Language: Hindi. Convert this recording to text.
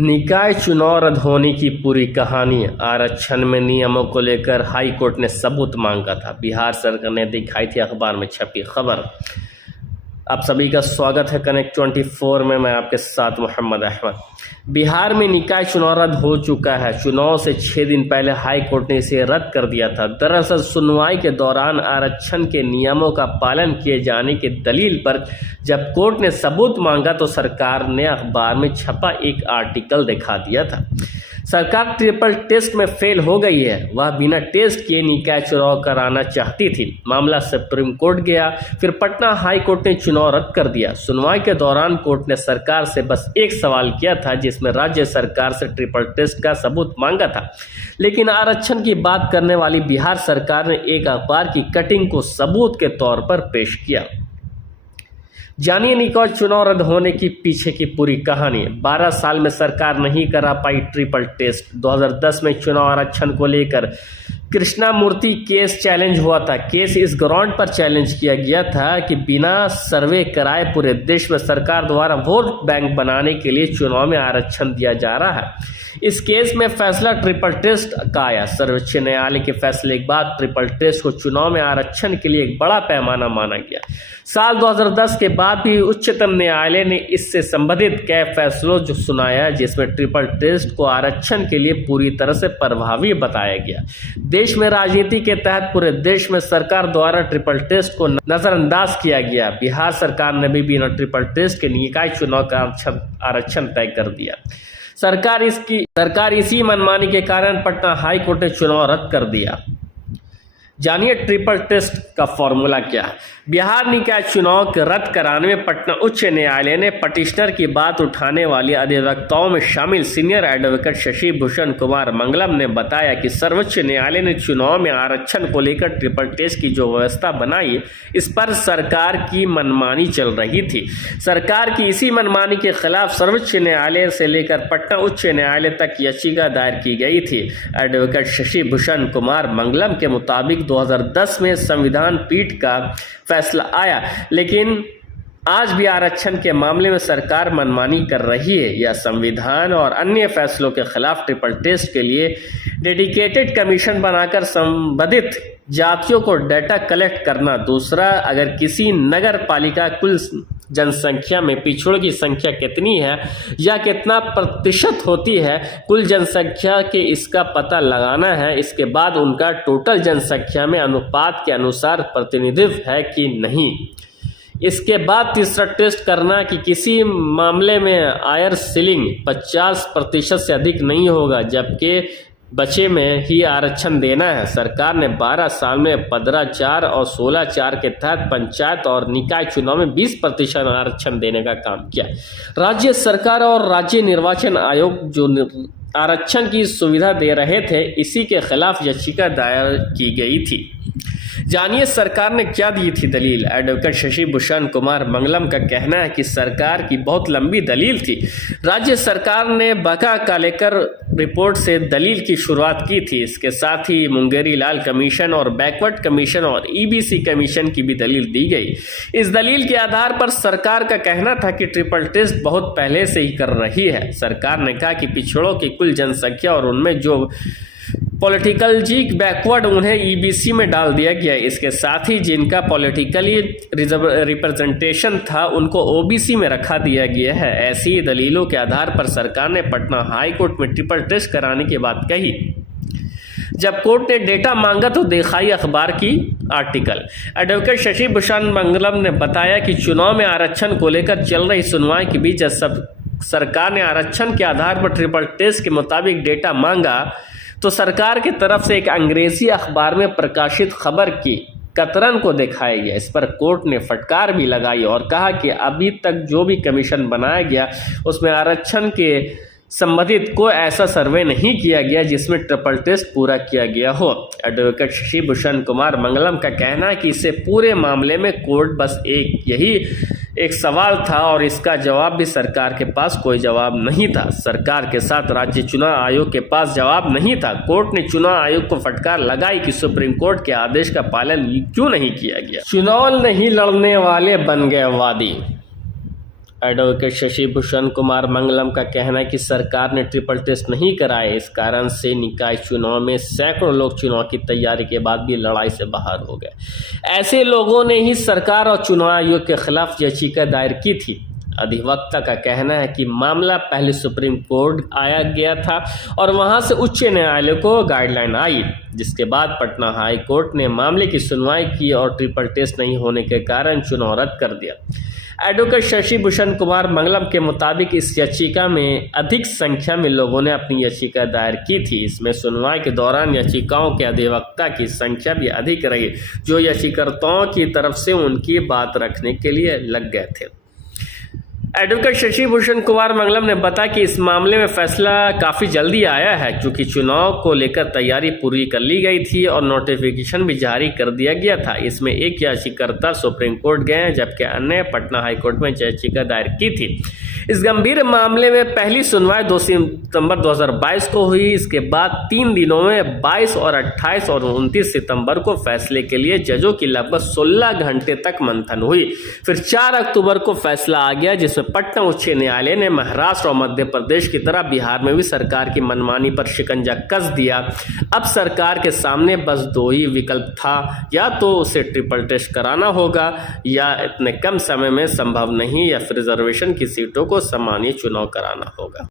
निकाय चुनाव रद्द होने की पूरी कहानी। आरक्षण में नियमों को लेकर हाई कोर्ट ने सबूत मांगा था। बिहार सरकार ने दिखाई थी अखबार में छपी खबर। आप सभी का स्वागत है कनेक्ट 24 में। मैं आपके साथ मोहम्मद अहमद। बिहार में निकाय चुनाव रद्द हो चुका है। चुनाव से 6 दिन पहले हाई कोर्ट ने इसे रद्द कर दिया था। दरअसल सुनवाई के दौरान आरक्षण के नियमों का पालन किए जाने की दलील पर जब कोर्ट ने सबूत मांगा तो सरकार ने अखबार में छपा एक आर्टिकल दिखा दिया था। सरकार ट्रिपल टेस्ट में फेल हो गई है। वह बिना टेस्ट किए निकाय चुनाव कराना चाहती थी। मामला सुप्रीम कोर्ट गया, फिर पटना हाई कोर्ट ने चुनाव रद्द कर दिया। सुनवाई के दौरान कोर्ट ने सरकार से बस एक सवाल किया था, जिसमें राज्य सरकार से ट्रिपल टेस्ट का सबूत मांगा था। लेकिन आरक्षण की बात करने वाली बिहार सरकार ने एक अखबार की कटिंग को सबूत के तौर पर पेश किया। जानिए निकाय चुनाव रद्द होने की पीछे की पूरी कहानी। 12 साल में सरकार नहीं करा पाई ट्रिपल टेस्ट। 2010 में चुनाव आरक्षण को लेकर कृष्णा मूर्ति केस चैलेंज हुआ था। केस इस ग्राउंड पर चैलेंज किया गया था कि बिना सर्वे कराए पूरे देश में सरकार द्वारा वोट बैंक बनाने के लिए चुनाव में आरक्षण दिया जा रहा है। इस केस में फैसला ट्रिपल टेस्ट का आया। सर्वोच्च न्यायालय के फैसले के बाद ट्रिपल टेस्ट को चुनाव में आरक्षण के लिए एक बड़ा पैमाना माना गया। साल 2010 के बाद भी उच्चतम न्यायालय ने इससे संबंधित कई फैसलों जो सुनाया, जिसमें ट्रिपल टेस्ट को आरक्षण के लिए पूरी तरह से प्रभावी बताया गया। देश में राजनीति के तहत पूरे देश में सरकार द्वारा ट्रिपल टेस्ट को नजरअंदाज किया गया। बिहार सरकार ने भी बिना ट्रिपल टेस्ट के निकाय चुनाव का आरक्षण तय कर दिया। सरकार इसी मनमानी के कारण पटना हाई कोर्ट ने चुनाव रद्द कर दिया। जानिए ट्रिपल टेस्ट का फॉर्मूला क्या है। बिहार निकाय चुनाव के रद्द कराने में पटना उच्च न्यायालय ने पटिशनर की बात उठाने वाली अधिवक्ताओं में शामिल सीनियर एडवोकेट शशि भूषण कुमार मंगलम ने बताया कि सर्वोच्च न्यायालय ने चुनाव में आरक्षण को लेकर ट्रिपल टेस्ट की जो व्यवस्था बनाई, इस पर सरकार की मनमानी चल रही थी। सरकार की इसी मनमानी के खिलाफ सर्वोच्च न्यायालय से लेकर पटना उच्च न्यायालय तक याचिका दायर की गई थी। एडवोकेट शशि भूषण कुमार मंगलम के मुताबिक 2010 में संविधान पीठ का फैसला आया, लेकिन आज भी आरक्षण के मामले में सरकार मनमानी कर रही है। यह संविधान और अन्य फैसलों के खिलाफ ट्रिपल टेस्ट के लिए डेडिकेटेड कमीशन बनाकर संबंधित जातियों को डाटा कलेक्ट करना। दूसरा, अगर किसी नगर पालिका कुल जनसंख्या में पिछड़ों की संख्या कितनी है या कितना प्रतिशत होती है कुल जनसंख्या के, इसका पता लगाना है। इसके बाद उनका टोटल जनसंख्या में अनुपात के अनुसार प्रतिनिधित्व है कि नहीं। इसके बाद तीसरा टेस्ट करना कि किसी मामले में आयर सीलिंग 50% से अधिक नहीं होगा, जबकि बचे में ही आरक्षण देना है। सरकार ने 12 साल में 15(4) और 16(4) के तहत पंचायत और निकाय चुनाव में 20% आरक्षण देने का काम किया। राज्य सरकार और राज्य निर्वाचन आयोग जो आरक्षण की सुविधा दे रहे थे, इसी के खिलाफ याचिका दायर की गई थी। जानिए सरकार ने क्या दी थी दलील। एडवोकेट शशि भूषण कुमार मंगलम का कहना है कि सरकार की बहुत लंबी दलील थी। राज्य सरकार ने बका का लेकर रिपोर्ट से दलील की शुरुआत की थी। इसके साथ ही मुंगेरी लाल कमीशन और बैकवर्ड कमीशन और ईबीसी कमीशन की भी दलील दी गई। इस दलील के आधार पर सरकार का कहना था कि ट्रिपल टेस्ट बहुत पहले से ही कर रही है। सरकार ने कहा कि पिछड़ों की कुल जनसंख्या और उनमें जो पॉलिटिकल जी बैकवर्ड, उन्हें ईबीसी में डाल दिया गया। इसके साथ ही जिनका पॉलिटिकली रिप्रेजेंटेशन था, उनको ओबीसी में रखा दिया गया है। ऐसी दलीलों के आधार पर सरकार ने पटना हाई कोर्ट में ट्रिपल टेस्ट कराने की बात कही। जब कोर्ट ने डेटा मांगा तो दिखाई अखबार की आर्टिकल। एडवोकेट शशि भूषण मंगलम ने बताया कि चुनाव में आरक्षण को लेकर चल रही सुनवाई के बीच सरकार ने आरक्षण के आधार पर ट्रिपल टेस्ट के मुताबिक डेटा मांगा तो सरकार की तरफ से एक अंग्रेजी अखबार में प्रकाशित खबर की कतरन को दिखाया गया। इस पर कोर्ट ने फटकार भी लगाई और कहा कि अभी तक जो भी कमीशन बनाया गया उसमें आरक्षण के संबंधित कोई ऐसा सर्वे नहीं किया गया जिसमें ट्रिपल टेस्ट पूरा किया गया हो। एडवोकेट शशि भूषण कुमार मंगलम का कहना है कि इससे पूरे मामले में कोर्ट बस एक सवाल था और इसका जवाब भी सरकार के पास कोई जवाब नहीं था। सरकार के साथ राज्य चुनाव आयोग के पास जवाब नहीं था। कोर्ट ने चुनाव आयोग को फटकार लगाई कि सुप्रीम कोर्ट के आदेश का पालन क्यों नहीं किया गया। चुनाव नहीं लड़ने वाले बन गए वादी। एडवोकेट शशि भूषण कुमार मंगलम का कहना है कि सरकार ने ट्रिपल टेस्ट नहीं कराए, इस कारण से निकाय चुनाव में सैकड़ों लोग चुनाव की तैयारी के बाद भी लड़ाई से बाहर हो गए। ऐसे लोगों ने ही सरकार और चुनाव आयोग के खिलाफ याचिका दायर की थी। अधिवक्ता का कहना है कि मामला पहले सुप्रीम कोर्ट आया गया था और वहां से उच्च न्यायालय को गाइडलाइन आई, जिसके बाद पटना हाई कोर्ट ने मामले की सुनवाई की और ट्रिपल टेस्ट नहीं होने के कारण चुनाव रद्द कर दिया। एडवोकेट शशि भूषण कुमार मंगलम के मुताबिक इस याचिका में अधिक संख्या में लोगों ने अपनी याचिका दायर की थी। इसमें सुनवाई के दौरान याचिकाओं के अधिवक्ता की संख्या भी अधिक रही, जो याचिकाकर्ताओं की तरफ से उनकी बात रखने के लिए लग गए थे। एडवोकेट शशि भूषण कुमार मंगलम ने बताया कि इस मामले में फैसला काफ़ी जल्दी आया है, क्योंकि चुनाव को लेकर तैयारी पूरी कर ली गई थी और नोटिफिकेशन भी जारी कर दिया गया था। इसमें एक याचिकाकर्ता सुप्रीम कोर्ट गए हैं, जबकि अन्य पटना हाईकोर्ट में याचिका दायर की थी। इस गंभीर मामले में पहली सुनवाई 2 सितंबर 2022 को हुई। इसके बाद 3 दिनों में 22 और 28 और 29 सितंबर को फैसले के लिए जजों की लगभग 16 घंटे तक मंथन हुई। फिर 4 अक्टूबर को फैसला आ गया, जिसमें पटना उच्च न्यायालय ने महाराष्ट्र और मध्य प्रदेश की तरह बिहार में भी सरकार की मनमानी पर शिकंजा कस दिया। अब सरकार के सामने बस 2 ही विकल्प था, या तो उसे ट्रिपल टेस्ट कराना होगा या इतने कम समय में संभव नहीं, या फिर रिजर्वेशन की सीटों को सामान्य चुनाव कराना होगा।